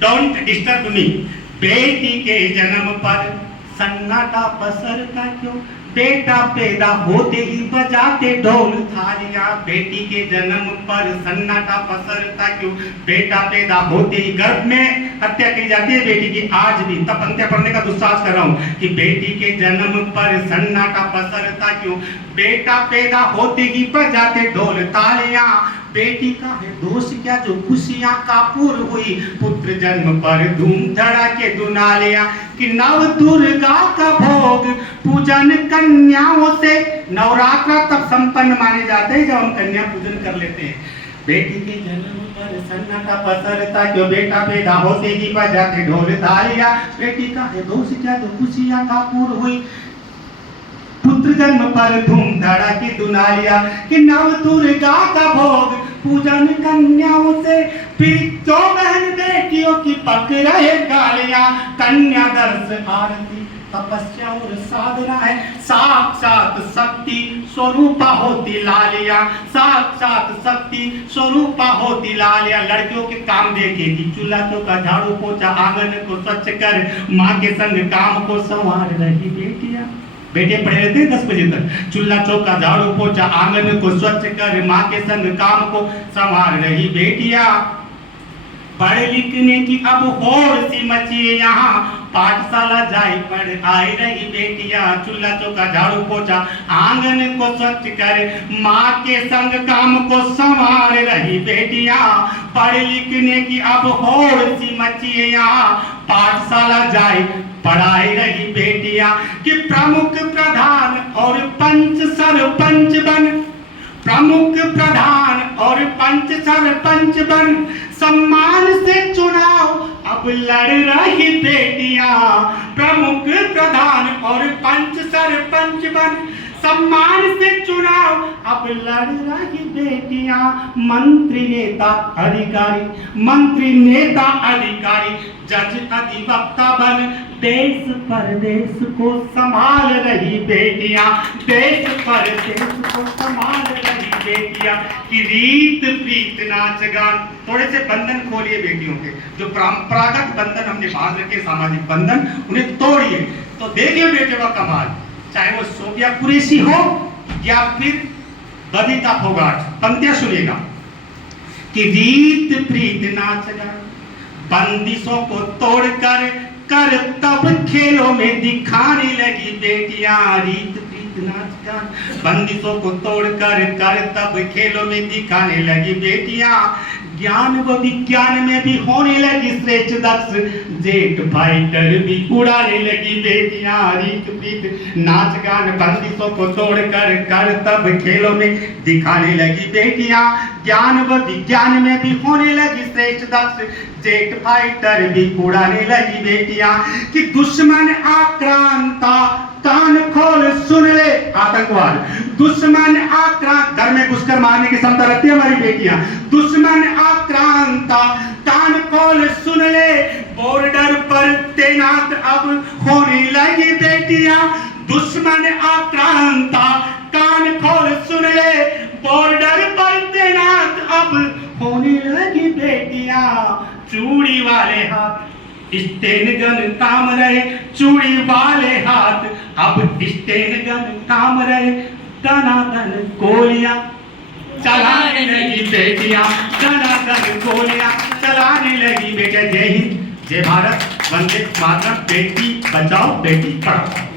Don't disturb me. बेटी के जन्म पर सन्नाटा पसरता क्यों, बेटा पैदा होते ही बजाते ढोल थालियां। बेटी के जन्म पर सन्नाटा पसरता क्यों, बेटा पैदा होते ही गर्भ में हत्या की जाती है बेटी की। आज भी तब अंत्य पढ़ने का दुस्साहस कर रहा हूं कि बेटी के जन्म पर सन्नाटा पसरता क्यों, बेटा पैदा होते ही बजाते ढोल तालियां। बेटी का है दोष क्या जो खुशियां कापूर हुई, पुत्र जन्म पर धूम धड़ाके दुनालियां। कि नव दुर्गा का भोग पूजन कन्याओं से, नवरात्र तब संपन्न माने जाते हैं जब हम कन्या पूजन कर लेते हैं। बेटी के जन्म पर सन्नाटा पसरता क्यों, बेटा पैदा होते ही बजाते ढोल तालियां। बेटी का है दोष क्या जो खुशियां कापूर हुई, पुत्र जन्म पर धूम धड़ाके दुनालियां। कि नव दुर्गा का भोग पूजन कन्याओं से, फिर तो बहन बेटियों की पक रहे गालियां। कन्या दर्श आरती तपस्या और साधना है, साक्षात शक्ति स्वरूपा होती लालिया, साक्षात शक्ति स्वरूपा होती लालिया। लड़कियों के काम देखेगी, चूल्हा चौका झाड़ू पोछा आंगन को स्वच्छ कर, माँ के संग काम को संवार रही बेटियां। बेटे पढ़े रहते हैं 10 बजे तक, चूल्हा चौका झाड़ू पोछा आंगन को स्वच्छ कर, माँ के संग काम को संवार रही बेटियां। पढ़ लिखने की अब होड़ सी मची यहाँ, पाठशाला जाए पढ़ आई रही बेटियां। चूल्हा चौका झाड़ू पोछा आंगन को स्वच्छ कर, माँ के संग काम को संवार रही बेटियां। पढ़ लिखने की अब होड़ सी मची यहाँ, पाठशाला जाए पढ़ाई रही बेटियां। कि प्रमुख प्रधान और पंच सरपंच बन, प्रमुख प्रधान और पंच सरपंच बन, सम्मान से चुनाव अब लड़ रही बेटियां। प्रमुख प्रधान और पंच सरपंच बन, सम्मान से चुनाव अब लड़ रही बेटियां। मंत्री नेता अधिकारी, मंत्री नेता अधिकारी, जज अधिवक्ता बन, देश परदेश को संभाल रही बेटियां। देश परदेश को संभाल रही बेटियां। कि रीत प्रीत नाच गान, थोड़े से बंधन खोलिए बेटियों के, जो परंपरागत बंधन हमने बांध रखे सामाजिक बंधन, उन्हें तोड़िए तो देखिए बेटे का कमाल। चाहे वो सोफिया कुरैशी हो या फिर बबीता फोगाट, पंक्तियां सुनिएगा। कि रीत प्रीत नाच गान, बंदिशों को तोड़कर कर तब खेलों में दिखाने लगी बेटियां। रीत प्रीत नाच गान, बंदिशों को तोड़कर कर तब खेलों में दिखाने लगी बेटियां। ज्ञान व विज्ञान में भी होने लगी श्रेष्ठ दक्ष, जेट फाइटर भी उड़ाने लगी बेटियां। रीत प्रीत नाच गान, बंदिशों को तोड़कर कर तब खेलों में दिखाने लगी बेटियां। ज्ञान व विज्ञान में भी होने लगी श्रेष्ठ दक्ष, जेट फाइटर भी उड़ाने लगी बेटियां। कि दुश्मन आक्रांता कान खोल सुन ले, आतंकवाद, दुश्मन आक्रांत, घर में घुसकर मारने की क्षमता रखती है हमारी बेटियां। दुश्मन आक्रांता कान खोल सुन ले, बॉर्डर पर तैनात अब होने लगी बेटियां। दुश्मन आक्रांता कान खोल सुन ले, बॉर्डर पर तैनात अब होने लगी बेटियां। चूड़ी वाले हाथ स्टेन गन थाम रहे, चूड़ी वाले हाथ अब स्टेन गन थाम रहे, दनादन गोलियां चलाने लगी बेटियां, दनादन गोलियां चलाने लगी बेटियां। जय हिंद, जय भारत, वंदे मातरम। बेटी बचाओ बेटी पढ़ाओ।